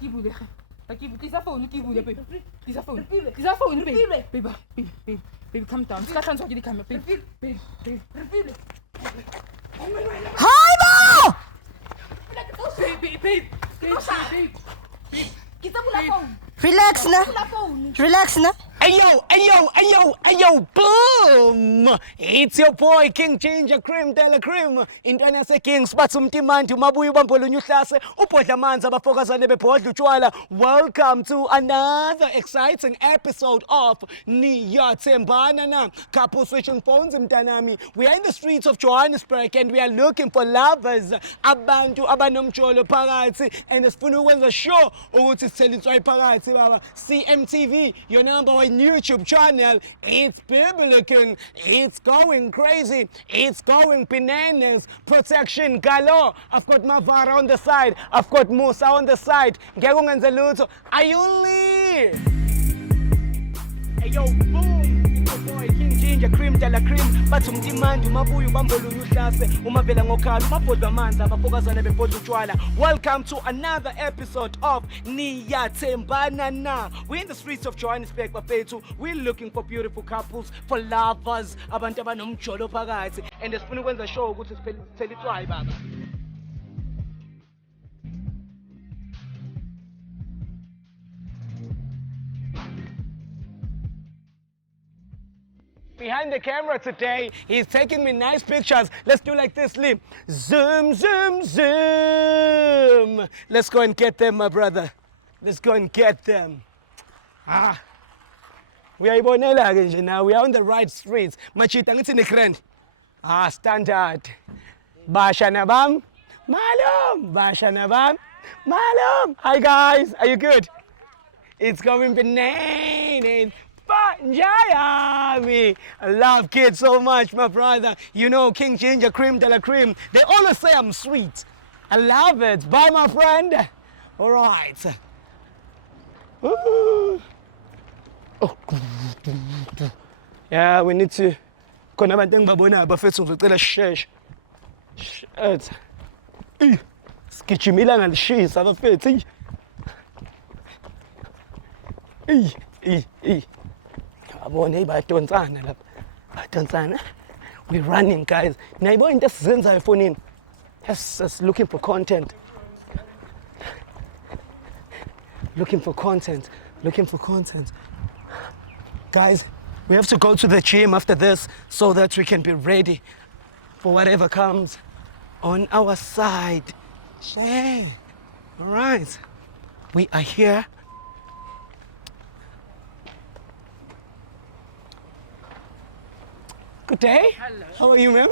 Baby, calm down. Hi, Mo! Babe. Relax na. Relax na. Ayo, boom! It's your boy, King Ginger Cream de la Cream. Intwana yase-King Spatha umtimanti umabuya ubambolunya uhlase ubhodla amanzi abafokazane bebhodla utshwala. Welcome to another exciting episode of Niyathembana Na. Couple switching phones mntanami. We are in the streets of Johannesburg and we are looking for lovers. Abantu abanomjolo phakathi and sifuna ukwenza sure ukuthi sithele itswayi phakathi baba. CMTV, your number one YouTube channel. It's biblical, it's going crazy, it's going bananas. Protection galore. I've got Mavara on the side, I've got Musa on the side. Ngeke ungenze lutho. Ayuli. Ayo, boom! It's your boy King Ginger Cream de la Cream. Bathi umtimandi umabuya ubambolunya uhlase umavela ngokhala umabhodla amanzi abafokazane bebhodla utshwala. Welcome to another episode of Niyathembana Na. We're in the streets of Johannesburg bafethu. We're looking for beautiful couples, for lovers, abantu abanomjolo phakathi, and sifuna ukwenza show ukuthi sithele itswayi baba. Behind the camera today, he's taking me nice pictures. Let's do like this, Lee. Zoom, zoom, zoom. Let's go and get them, my brother. Let's go and get them. We are ibonela now. We are on the right streets. Machita ngithi nekrend. Standard. Basha nabam. Malum. Basha nabam. Malum. Hi guys, are you good? It's going bananas. I love kids so much, my brother. You know, King Ginger Cream de la Cream. They always say I'm sweet. I love it. Bye, my friend. All right. Ooh. Oh. Yeah, we need to. Khona abantu engibabona bafethu ngicela shesh. Shit. Sigijimila ngalishisa bafethu. We're running, guys. Nayibona into esizenzayo efonini. Just looking for content. Looking for content. Guys, we have to go to the gym after this so that we can be ready for whatever comes on our side. Yeah. All right. We are here. Good day. Hello. How are you, ma'am?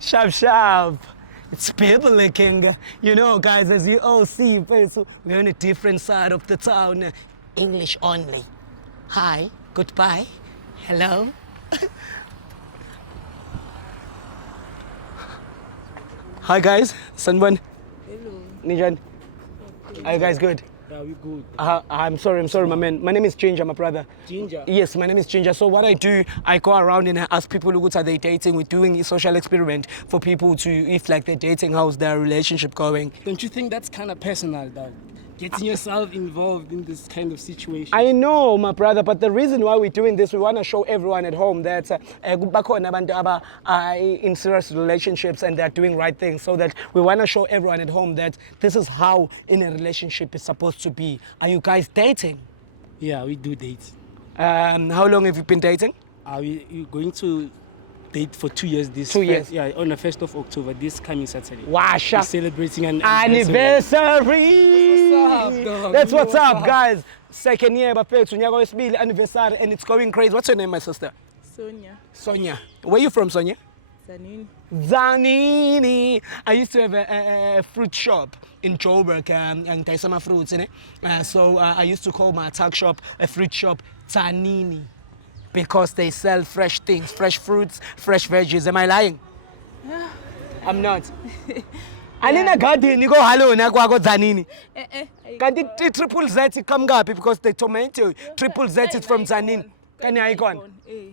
Sharp. It's biblical. You know, guys, as you all see, we're on a different side of the town. English only. Hi, goodbye, hello. Hi, guys. Sanban. Hello. Nijan. Are you guys good? Yeah, we good. I'm sorry, my man. My name is Ginger, my brother. Ginger? Yes, my name is Ginger. So what I do, I go around and I ask people what are they dating. We're doing a social experiment for people to, if like they're dating, how's their relationship going. Don't you think that's kind of personal, though? Getting yourself involved in this kind of situation. I know, my brother, but the reason why we're doing this, we want to show everyone at home that bakhona abantu aba in serious relationships and they're doing right things, so that we want to show everyone at home that this is how in a relationship is supposed to be. Are you guys dating? Yeah, we do date. How long have you been dating? We're going to date for 2 years this 2 years? Yeah, on the 1st of October, this coming Saturday. Washa. We're celebrating an anniversary. What's up, dog? That's what's up, guys. Second year, bafethu unyaka wesibili anniversary, and it's going crazy. What's your name, my sister? Sonia. Where you from, Sonia? Zanini. I used to have a fruit shop in Joburg, and Taisama fruits in it. So I used to call my tuck shop a fruit shop Zanini, because they sell fresh things, fresh fruits, fresh veggies. Am I lying? I'm not. Anina garden, you go hello na kwako Zanini. Kanti triple Z come ngaphi, because the tomato triple Z is from Zanini. Can you icon?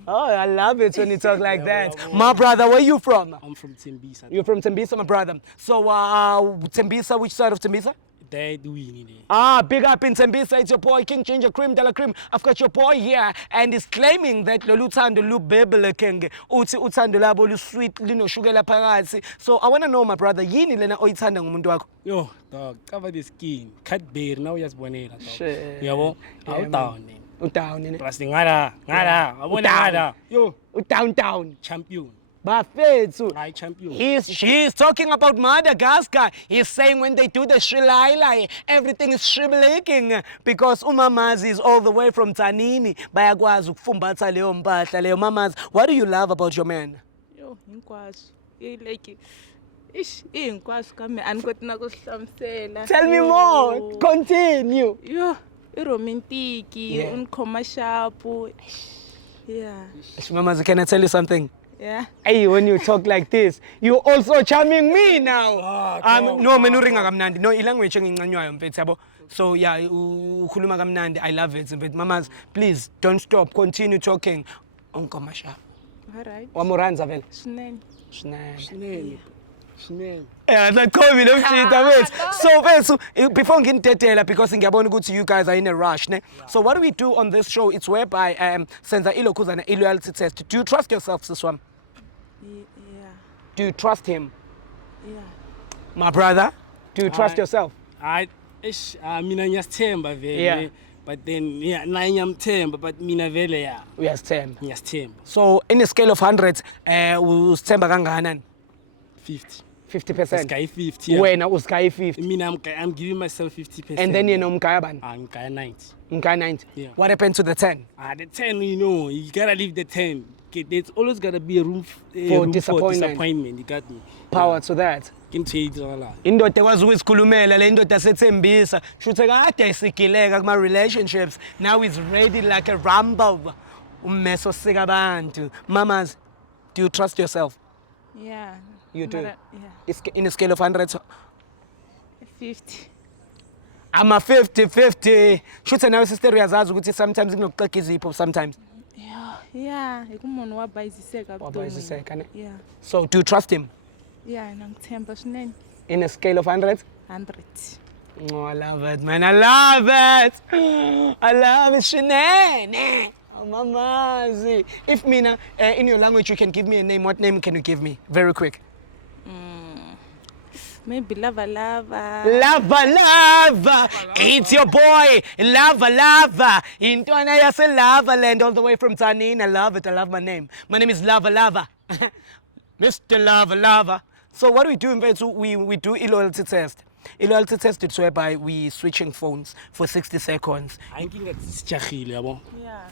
Oh, I love it when you talk like that. My brother, where you from? I'm from Tembisa. You're from Tembisa, my brother. So Tembisa, which side of Tembisa? dad Winnie there. Ah, big up in Tembisa. It's your boy King Ginger Cream de la Cream. I've got your boy here, and he's claiming that loluthando lubebele kenge uthi uthando labo lu sweet linoshukela phakathi. So I want to know, my brother, yini lena oyithanda ngomuntu wakho? Yo, dog, cover the skin. Cadbury, now uyazibonela, dog. Shit. Yabo, Yeah, out man. down. Udown ne. Plus ngada, abona Down. ngada. Yo, Down. champion. Bafethu. High champion. She's talking about Madagascar. He's saying when they do the Shilai, everything is shibleking because umamazi is all the way from Tanini. Bayakwazi ukufumbatha leyo mpahla leyo mamazi. What do you love about your man? Yo, hinkwaswo. Like hinkwaswo ka me a ni koti na ku hlamusela. Tell me more. Continue. Yo, I romantic, Yeah. unikhoma sharp. Yeah. Mamazi, can I tell you something? Yeah. Hey, when you talk like this, you also charming me now. No, mina uringa kamnandi. No, ilanguage engincanywayo mfethu yabo. So yeah, ukhuluma kamnandi. I love it. But mamas, please don't stop. Continue talking. Onkomasha. All right. Wamuranza vele. Swinene. Snell. Yeah, that call me don't shit mate. So before ngindedela because ngiyabona ukuthi you guys are in a rush, ne? So what do we do on this show? It's whereby senza ilokhuzana loyalty test. Do you trust yourself, Siswam? Yeah. Do you trust him? Yeah. My brother, do you trust yourself? Mina ngiyasithemba vele. Yeah. But then yeah, naye ngiyamthemba but mina vele yeah. Uyasithemba. Ngiyasithemba. So in a scale of 100, usithemba kangakanani? 50. 50%. Sky 50. Yeah. Wena usigaya 50. Mina I'm giving myself 50%. And then yena umgaya bani? I'm gonna 90. Umgaya 90. Yeah. What happened to the 10? The 10, you know, you gotta leave the 10. Okay, there's always gotta be a room For disappointment. You got me. Power to that. Indoda Indoda ekwazi ukusikhulumela le indoda asethembisa shuthe kade isigileka kuma relationships now is ready like a rumble ummeso sika abantu. Mamas, do you trust yourself? Yeah. You do? Mara- Yeah. In a scale of 100, 50. I'm a 50-50. Shuthe nawe sister uyazazi ukuthi sometimes kunokuxega izipho sometimes. Yeah. Ikumunhu wa bayiziseka Wabayiziseka, ne? Yeah. So do you trust him? Yeah, ngithemba swinene. In a scale of 100? 100. Oh, I love it, man. I love it. I love it, Shinene. Oh, mamazi. If Mina, in your language, you can give me a name. What name can you give me? Very quick. Maybe lava. Lava. It's your boy, Lava. Intwana yase Lava Land, all the way from Tanin. I love it. I love my name. My name is Lava. Mr. Lava. So what do we do in Vetsu? We do a loyalty test. A loyalty test is whereby we switching phones for 60 seconds. I think that's sijahile yabo. Yeah.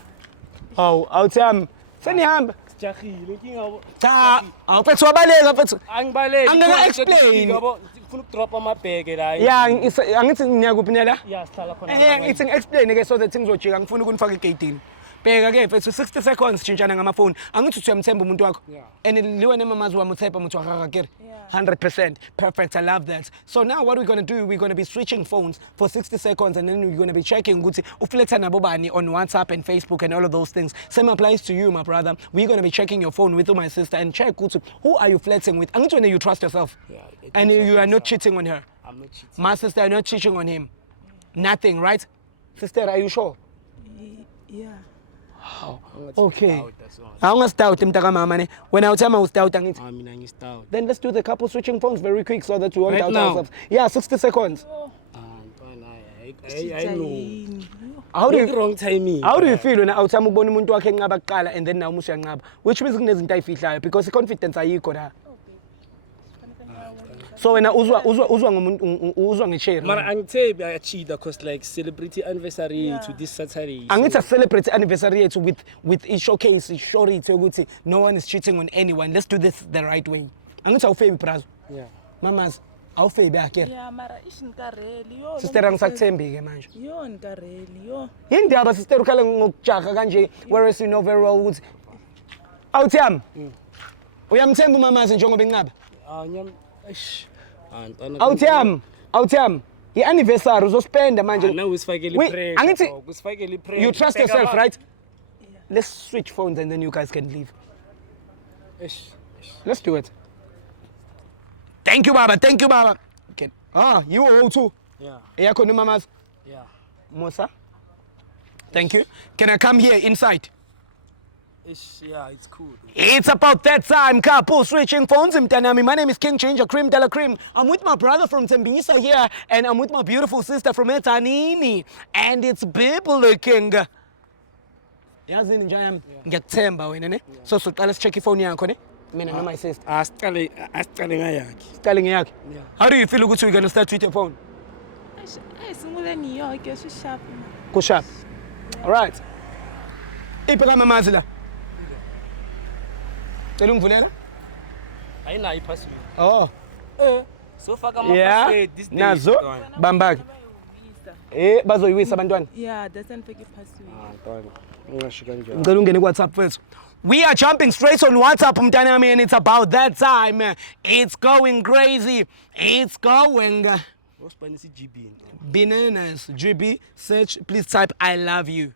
Oh, awuthami. Senihamba. Sijahile inkinga yabo. Cha, awuphethe wabaleka mfethu. Angibaleki. Angeke explain. Yabo, ufuna ukudrop amabheke la. Yeah, angithi ngiyakuphi nela? Yeah, sihlala khona. Ngithi ngi-explain ke so that ngizojika ngifuna ukunifaka egate-ini. Bheka ke mfethu 60 seconds tshintshana ngamafoni. Angithi uyamthemba umuntu wakho. Yeah. And liwe nemamazi wami uthemba umuntu wakho akakere. Yeah. 100%. Perfect. I love that. So now what we're going to do, we're going to be switching phones for 60 seconds and then we're going to be checking ukuthi ufletha nabo bani on WhatsApp and Facebook and all of those things. Same applies to you, my brother. We're going to be checking your phone with my sister and check ukuthi who are you flirting with. Angithi wena you trust yourself. Yeah, And you are not cheating on her. I'm not cheating. My sister, you're not cheating on him. Nothing, right? Sister, are you sure? Yeah. Okay. Awungasitawuti mntakamama ne. Wena uthama usitawuta ngithi. Mina ngistout. Then let's do the couple switching phones very quick so that we won't Right doubt now? ourselves. Yeah, 60 seconds. I know. How do You're you wrong timing. How do you feel when awuthama ubona umuntu wakhe enqaba kuqala and then now usuyanqaba? Which means kunezinto ayifihlayo because confidence ayikho la. So wena uzwa ngomuntu uzwa ngecherry. Mara angithe I cheat because like celebrity anniversary to this Saturday. Angithi celebrate anniversary yethu with a showcase, story ukuthi no one is cheating on anyone. Let's do this the right way. Angithi awufebi brazo. Yeah. Mamas, awufebi akhe. Yeah, mara ishinikareli yo. Sister angisakuthembi ke manje. Yo nikareli yo. Yindaba sister ukhala ngokujaha kanje whereas you know very well ukuthi awuthami. Uyamthemba umamazi njengoba enqaba. Nyam eish. Awuthami. I-anniversary uzospenda manje. Now usifakele Wait, pressure. angithi Usifakele pressure. you trust yourself, right? Let's switch phones and then you guys can leave. Eish. Let's do it. Thank you, Baba. Okay. You O2. Yeah. Eyakho nomamazi? Yeah. Musa? Thank you. Can I come here inside? Yeah, it's cool. It's about that time, couple switching phones. Mtanami. My name is King Changer Cream Della Cream. I'm with my brother from Tembisa here, and I'm with my beautiful sister from Etanini, and it's people looking. Yazini njani? Ngiyakuthemba wena ne? So let's check your phone yakho ne? Mina no my sister. Asiqale ngayakhe. Siqale ngeyakhe. Yeah. How do you feel ukuthi we're going to start with your phone? sunguleni yonke sishap. Go sharp. All right. Iphi kamamazi la? Cela ungivulela? Ayinayo ipassword. Oh. So faka Yeah. ama-password this day. Nazo bambaki. Bazoyiwisa abantwana. Yeah, doesn't take a password. Ntwana. Ungasho kanjalo. Ngicela ungene ku-WhatsApp first. We are jumping straight on WhatsApp, mtanami, and it's about that time. It's going crazy. It's going. Wosibani GB. Bananas. GB, search, please type I love you.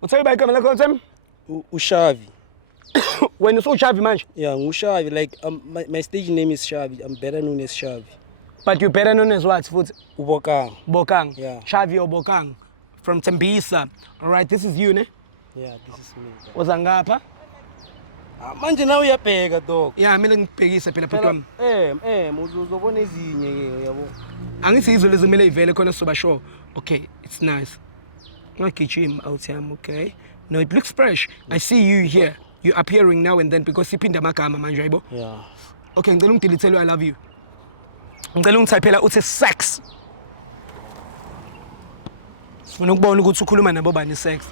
What's up, igama lakho Sam? Ushavi. When so Shavi manje. Yeah, Ushavi. Like my stage name is Shavi. I'm better known as Shavi. But you better known as what? Futhi? Ubokang. Bokang. Yeah. Shavi or Bokang from Tembisa. All right, this is you, ne? Yeah, this is me. Uzangapha? Manje nawe uyabheka dog. Yeah, mina ngibhekise phela bhuti wami. Uzobona ezinye ke yabo. Angithi izolo ezimele ivele khona soba sure. Okay, it's nice. Ngigijima out yami, okay? No, it looks fresh. I see you here. You're appearing now and then because siphinda amagama manje yabo. Yeah. Okay, ngicela ungidilithele I love you. Ngicela ungithayiphela uthi sex. Sifuna ukubona ukuthi ukhuluma nabo bani sex.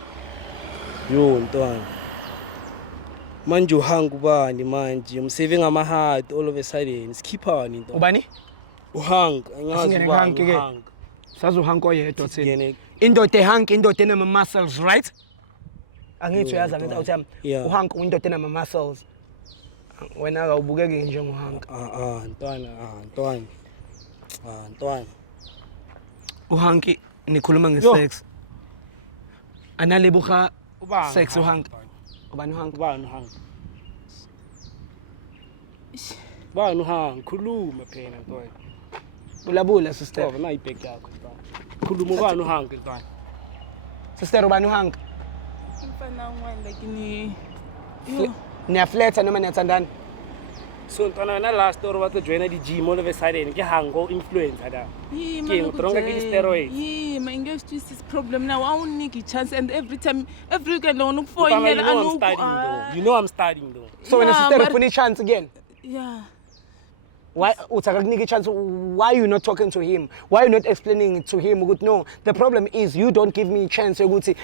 Yo ntwana. Manje uhanga ubani manje? I'm saving my heart all of a sudden. Skipani ntwana. Ubani? Uhanga. Angazi Asingene ubani kuhangi ke. uhanga. Sazohanka oyedwa Singene- thina. Indoda ehanka, indoda enama-muscles, right? Angithi uyazi angithi awuthi Yeah. uhanka indoda enama-muscles. Wena awubukeki njengohanka. Ntwana. Uhanki nikhuluma Yo. nge-sex. Analibuha Ubani sex uhanga, uhanka. Ubani uhanka? Ubani uhanga? Ubani uhanga? Khuluma phela ntwana. Bulabula sister. Ngoba nayi bag yakho ntwana. Khuluma ubani uhanga ntwana. Sister ubani uhanka? Mfana un'wana like ni Niyaflirta noma niyathandana? So ntwana na last story wa to join the gym all of a sudden ke hango influencer da. Ke utronga ke steroids. Yeah, my English is this problem now. I won't need a chance and every weekend I want to Ntwana, phone you know I'm studying though. You know I'm studying though. So when a Yeah, sister but- ufuna i-chance again? Yeah. Why utakakunika i-chance? Why are you not talking to him? Why are you not explaining it to him? Ukuthi no, the problem is you don't give me a chance ukuthi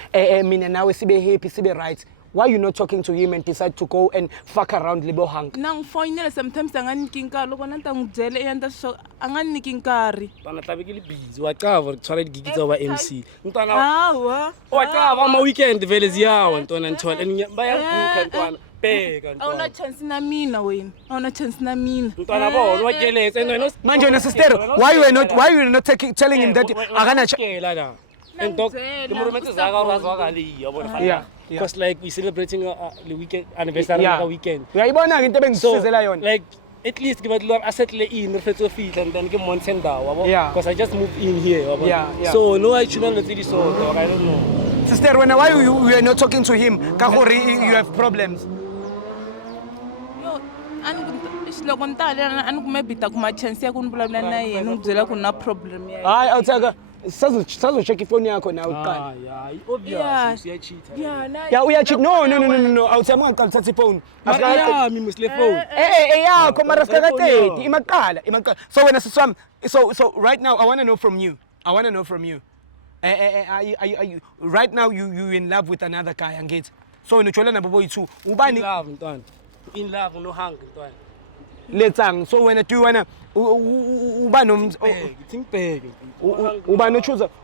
mina nawe sibe happy, sibe right. Why are you not talking to him and decide to go and fuck around libo hang? Nang phone sometimes anganiki nkarhi loko na ta ngudele yanda so anganiki nkarhi. Ntwana tabekile busy. Waqava ukuthola igigi zoba MC. Ntwana Hawa. waqava ama weekend vele ziyawa ntwana nthola and bayabuka ntwana. Bheka Awuna ntwana. chance na mina wena. Awuna chance na mina. Ntwana bona wakeleza and Manje wena sister, why you not telling him that akana akana la. And dog, the movement is akazwakali yabona. Yeah. Because like we celebrating the weekend anniversary Yeah. of the weekend. Uyayibona ke into So ebengizisizela yona. like at least give it a settle in refetso fit and then give Mountain Down. Yeah. Because I just moved in here. Wabo. Yeah. So no I shouldn't let it so dog. I don't know. Sister, why you are not talking to him? Ka gore you have problems. Yo, loko ntale anikumebita kuma chance ya kunivulavula na yena ngibyela ku na problem ya. Hayi awuthaka sazo check ifoni yakho na uqala. Yeah, Yeah. obvious. You cheat. Yeah, na. Ya uyachi no. Awuthama ngaqala thatha ifoni. Yeah, me must left phone. Yakho mara iPhone sikakateti yakho. imaqala. So when siswam so right now I want to know from you. Are you right now you in love with another guy angithi? So wena ujola nabo boyi2 In ubani love, ntwana. In love, no hang, ntwana. letsang so wena do you wanna uba no Think big. ubani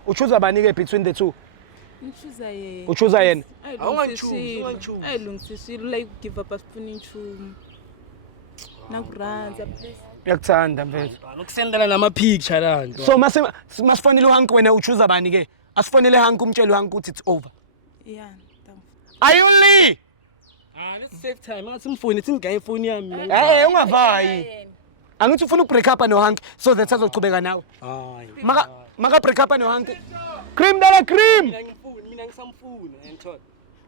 uchoose bani ke between the two? Ngichuza yena. Uchoose yena. Awungangichoose. Ayilungisisile like give up asifuni nchumu. Nakuranza please. Yakuthanda mfethu. Ukusendela nama picture la ntwana. So masifonele uhanku wena uchoose bani ke? Asifonele hanku umtshele uhanku ukuthi it's over. Yeah, thanks. Are you Let's save time. Ngathi mfoni, ithi ngigaye phone yami. ungavayi. Angithi ufuna ukubreak up noHank so that azochubeka nawe. Hayi. Maka break up noHank. Cream dala cream. Mina ngisamfuna Anton.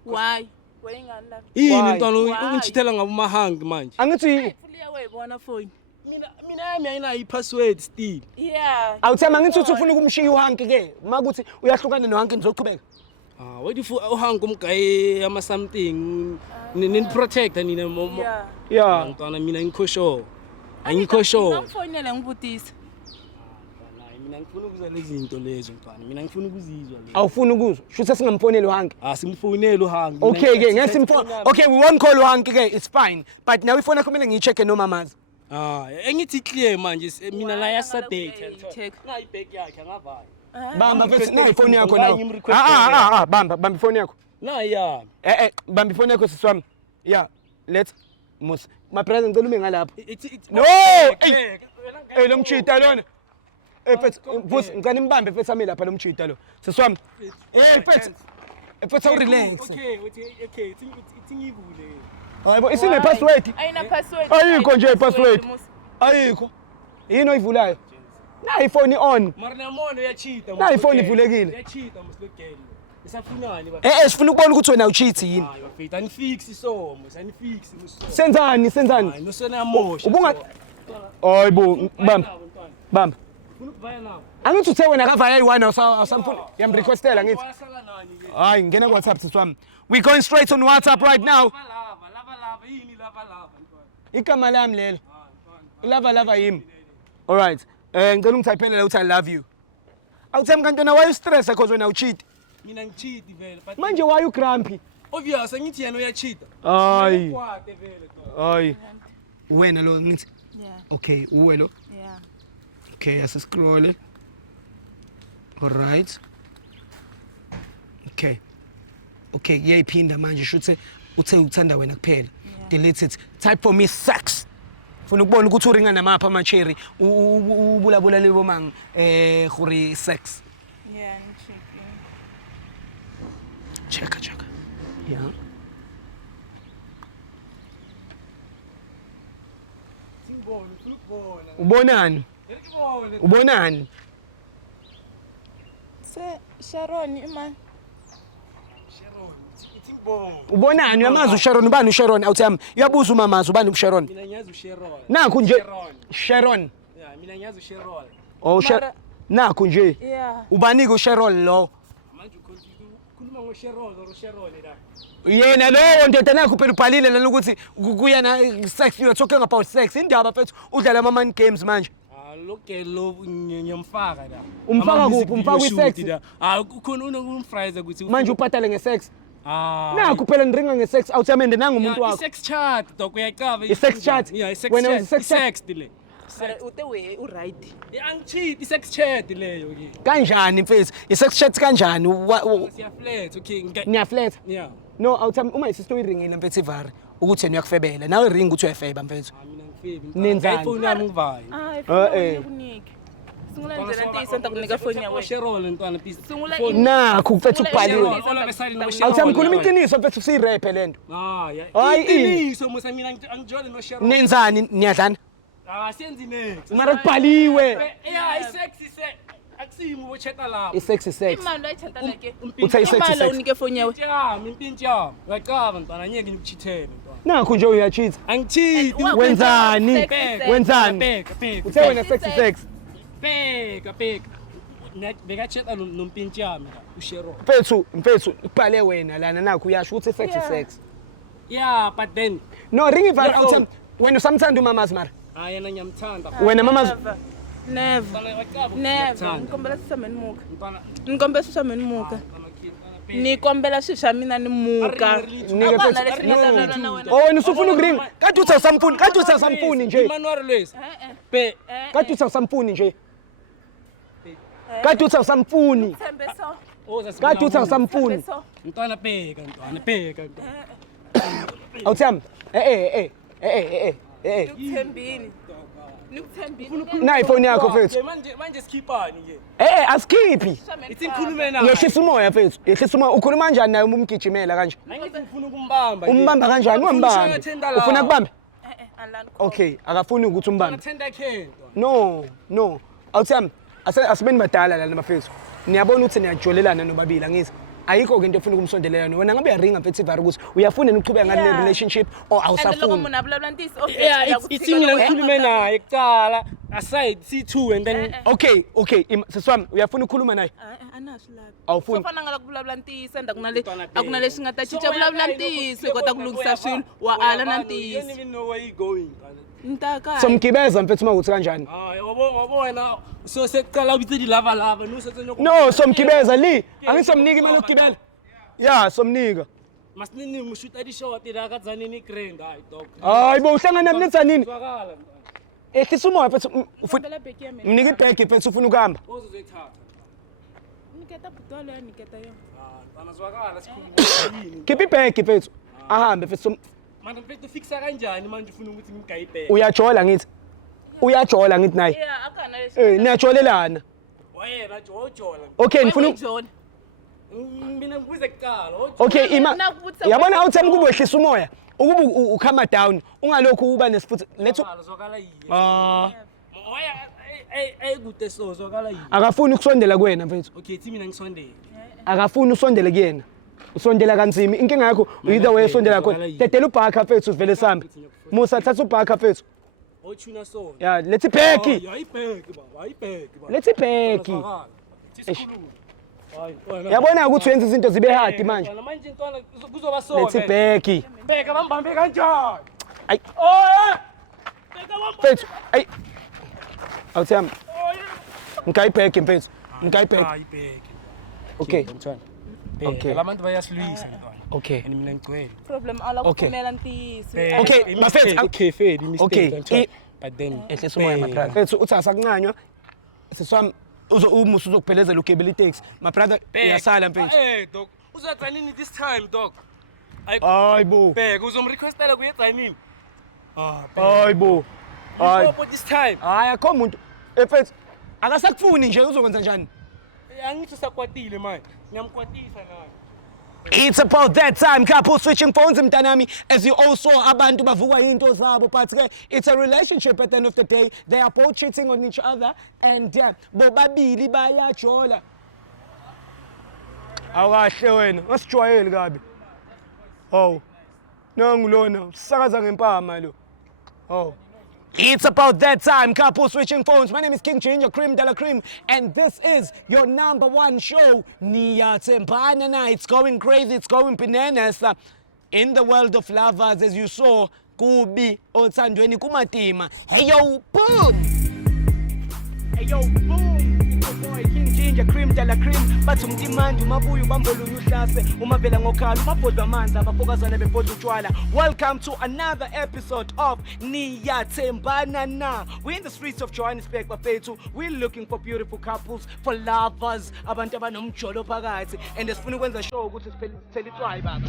Why? Wayingani la? Yini Why? ntwana Why? ungithithela ngabo mahangi manje? Angithi Fuliya wayibona phone. Mina yami ayinayo i-password still. Yeah. awuthema angithi uthi ufuna ukumshiya uHank ke. Makuthi uyahlukana noHank nizochubeka. What if uhangi umgaye ama something ni protector nina Yeah. Yeah. ntwana mina ngikho sure. Angikho sure. Ngifonele ngibutisa. Mina ngifuna ukuzwa lezi zinto lezo ntwana. Mina ngifuna ukuzizwa lezo. Awufuna ukuzwa. Shuthi singamfoneli uHank. Simfonele uhangi. Okay ke ngeke simfone. Okay we won't call uHank ke it's fine. But now ifona kumele ngiyichecke nomamazi. Engithi clear manje mina la yesterday. Check. Na ibag yakhe angavala. Bamba mfethu na ifoni yakho Ngibani nawo. ngimrequestele. Bamba ifoni yakho. Na yami. Bamba ifoni yakho siswami. Yeah, let's mus. My brother ngicela ume ngalapha. No! Lo mchita lona. Mfethu vusi ngicela nimbambe mfethu ami lapha lo mchita lo. Siswami. Mfethu. Mfethu relax. Okay, it's ngivule. Hayibo isine password. Ayina password. Ayikho nje password. Ayikho. Yini oyivulayo? Na ifoni on. Mara namono uyachita. Na ifoni ivulekile. Uyachita muslogeni. Isafunani ba. Sifuna ukubona ukuthi wena ucheat yini. Hayi bafethu anifix isomo, sanifix muso. Senzani? Hayi nosona yamosha. Ubunga Hayibo bamba. Ufuna ukuvaya nawo. Angithi uthe wena kavaya yi1 awusamfuni. Yamrequestela ngithi. Wasala nani ke? Hayi ngena ku WhatsApp siswami. We going straight on WhatsApp right now. Lava yini lava ntwana. Igama lami lelo. Lava yimi. All right. Ngicela ungithayiphelele uthi I love you. Awuthembi kantona why you stress because wena ucheat? Mina ngicheat vele but Manje why you grumpy? obvious angithi yena uyachita. Hayi. Kwate vele to. Hayi. Wena lo ngithi. Yeah. Okay, uwe lo. Yeah. Okay, scroll. All right. Okay. Okay, yayiphinda manje shuthi uthe uthanda wena kuphela. Delete it. Type for me sex. Funa ukubona ukuthi uringa namapha ama cherry ubulabula lebo mang gore sex. Yeah, Check. Yeah. Singibona, ufuna ukubona. Ubonani? Ngikubone. Ubonani? Sharon ima. Sharon, ithi ngibona. Ubonani? Uyamazi uSharon ubani uSharon? Awuthi uyabuza umamazi ubani uSharon? Mina ngiyazi uSharon. Nakho nje Sharon. Sharon. Yeah, mina ngiyazi uSharon. Oh Sharon. Nakho nje. Yeah. Ubani ke uSharon lo? Manje ukhuluma ngoSharon or uSharon la. Yena lo ndoda nakho phela ubhalile lana ukuthi kuyena sex, you are talking about sex. Indaba mfethu udlala ama mind games manje. Lokho lo ngiyamfaka la. Umfaka kuphi? Umfaka kwi-sex? Ukhona unomfrize ukuthi Manje ubhatale ngesex. Ah. Nakho phela niringa ngesex awuthamende nanga umuntu wakho. I-sex chat dog uyayicava. I-sex chat? Yeah, i-sex Wena chat. uyi-sex chat? I-sex dile. Ute we right. Angicheat i-sex chat leyo ke. Kanjani mfethu? I-sex chat kanjani? Siyaflat okay. Niyaflat? Yeah. No, awuthami uma isisto iringile mfethu ivari ukuthi yena uyakufebela. Nawe ring ukuthi uyafeba mfethu. Mina ngifebi. Nenzani? iPhone yami ngivayo. Kunike. Sungula nje lento isenta kunika phone yawe. Sharon ntwana please. Sungula Nakho mfethu kubhaliwe. Sharon. Awuthami khuluma iqiniso mfethu sirap lento. Yeah. Hayi, ini? Iqiniso musa mina angijole no Sharon. Nenzani? Niyadlana? Siyenzi next. Mara kubhaliwe. Yeah, i-sex is akusimo bocheta lapho. I-sex is sex. imali ayithatha like. Uthe i-sex is Imali sex. unike phone yawe. Impintsi yami. Uyaqaba ntwana ngeke ngikuchithele ntwana. Nakho nje uyacheat. Angicheat. Wenzani? Sex is sex. Wenzani? Bheka. Uthe wena sex is sex. Bheka. Bekacheta nompintsi yami la uSharon. Mfethu kubhale wena lana nakho uyasho ukuthi sex is sex. Yeah, but then No, ring ivari Yebo. awuthami. Wena usamthanda umamazi mara. yena ngiyamthanda. Wena mamazi Never. Uyaqaba. Never. Nikombela sisame nimuka. Ntwana. Nikombela sisame nimuka. Nikombela shisha mina nimuka. Nigga, Akwana mfethu. lesi ngadlala na wena. Oh wena usufuna ukuringa. Kade uthi awusamfuni nje. Imanuel Lewis. Eh. Kade uthi awusamfuni nje. Kade uthi awusamfuni. Thembe so. Kade uthi awusamfuni. Thembe so. Ntwana bheka ntwana. Awuthami. Nikuthembini. Nikuthembini. Na iphone yakho mfethu. Manje sikhipani ke. Asikhiphi. Ithi ngikhulume naye. Yehlisa umoya mfethu. Yehlisa umoya. Ukhuluma kanjani naye umgijimela kanje? Angithi ngifuna ukumbamba. Umbamba kanjani? Wambamba. Ufuna kubamba? Okay, akafuni ukuthi umbambe. Tender can ntwana. No. Awuthami, asibeni badala lana bafethu. Niyabona ukuthi niyajolelana nobabili angithi. Ayikho ke into efuna ukumsondelela yona. Wena ngabe uyaringa mfethu ivara ukuthi uyafuna ukuqhubeka ngale relationship or And loko awusafuni. muna bulabulantisi Yeah, it's mina ngikhulume naye kuqala. Aside C2 and then Okay, siswami uyafuna ukukhuluma naye? Anasho lapho. Awufuni. Sofana ngala kubulabulantisi enda akunalesi ngatachicha bulabulantisi kodwa kulungisa swilo wa ala You don't nantisi. even know where you going. Ntaka. Somgibeza mfethu makuthi kanjani? Wabo wena so sekuqala ubitse di lava no sethe No, somgibeza li. Angisomnika imali yokugibela. Yeah, somnika. Masinini mushuta di shot la kadzanini grand hayi dog. Hayibo uhlangana nenza nini? Zwakala. Ehlisa umoya mfethu. Ufuna bheki yami. Mnika ibhegi mfethu ufuna ukuhamba. Ozoyithatha. Niketa butolo ya niketa yo. Bana zwakala sikhuluma yini. Khipha ibhegi mfethu. Ahambe mfethu. Manje mfethu fixa kanjani manje ufuna ukuthi ngimgayibheke. Uyajola ngithi. Uyajola ngithi naye. Yeah, akana lesi. Niyajolelana. Wena jojola. Okay, ngifuna Mina ngibuze kuqala. Okay, Nakubutsa- yabona awuthami kube ehlisa umoya. Ukuba ukhama down, ungalokhu uba nesifutho. Lethu Zwakala yini. ah, Ay kude so zwakala yini. akafuni ukusondela kuwena mfethu. Okay, thi mina ngisondele. Akafuni usondele kuyena. Usondela kanzima. Inkinga yakho either way usondela khona. Dedela ubhakha mfethu sivele sambe. Musa thatha ubhakha mfethu. Ochuna so. Yeah, let's bheki. Ayibheki baba, ayibheki baba. Let's bheki. Sisikhuluma. Hayi, wena. Yabona ukuthi wenza izinto zibe hard manje. Wena manje intwana kuzoba so. Let's bheki. Bheka bambambe kanjani? Ay, Oh! Bheka bambambe. mfethu. Ay. Awuthami. Ngikayibheki mfethu. Ngikayibheki. Ayibheki. Okay. Okay. Labantu bayasilwisa ntwana. Okay. And mina ngicwele. Problem ala Okay. kuphumela ntisi. Okay, mafethu. Okay, fair, mistake. Okay. But then Ehlisa umoya my brother. Mfethu uthi asakunqanywa. Siswami umusa uzokuphelezela ugibela itaxi. My brother uyasala mfethu. Hey dog, uzoyenza nini this time dog? Hayibo. Bheka uzomrequestela kuyenza nini? Hayibo. Hayi. Popo this time. Hayi akho umuntu. Mfethu akasakufuni nje uzokwenza njani? Angithi usakwatile manje. Ngiyamkwatisa naye. It's about that time, couple switching phones mntanami, as you all saw abantu bavukwa into zabo, but it's a relationship at the end of the day. They are both cheating on each other and bobabili bayajola. Awakahle wena, ngasijwayeli kabi. Oh. Nangulona, sisakaza ngempama lo. Oh. It's about that time, couple switching phones. My name is King Ginger Cream de la Cream, and this is your #1 show, Niyathembana Na. It's going crazy, it's going bananas. In the world of lovers, as you saw, Kubi, Otandweni Kumatima. Hey yo, boom! Hey yo, boom! It's your boy King Ginger Cream de la Cream. Bathi umtimandi umabuya ubambolunya uhlase umavela ngokhala umabhodwa amanzi abafokazana bebhodwa utshwala. Welcome to another episode of Niyathembana Na. We're in the streets of Johannesburg bafethu. We're looking for beautiful couples, for lovers, abantu abanomjolo phakathi, and sifuna ukwenza show ukuthi sithele itswayi baba.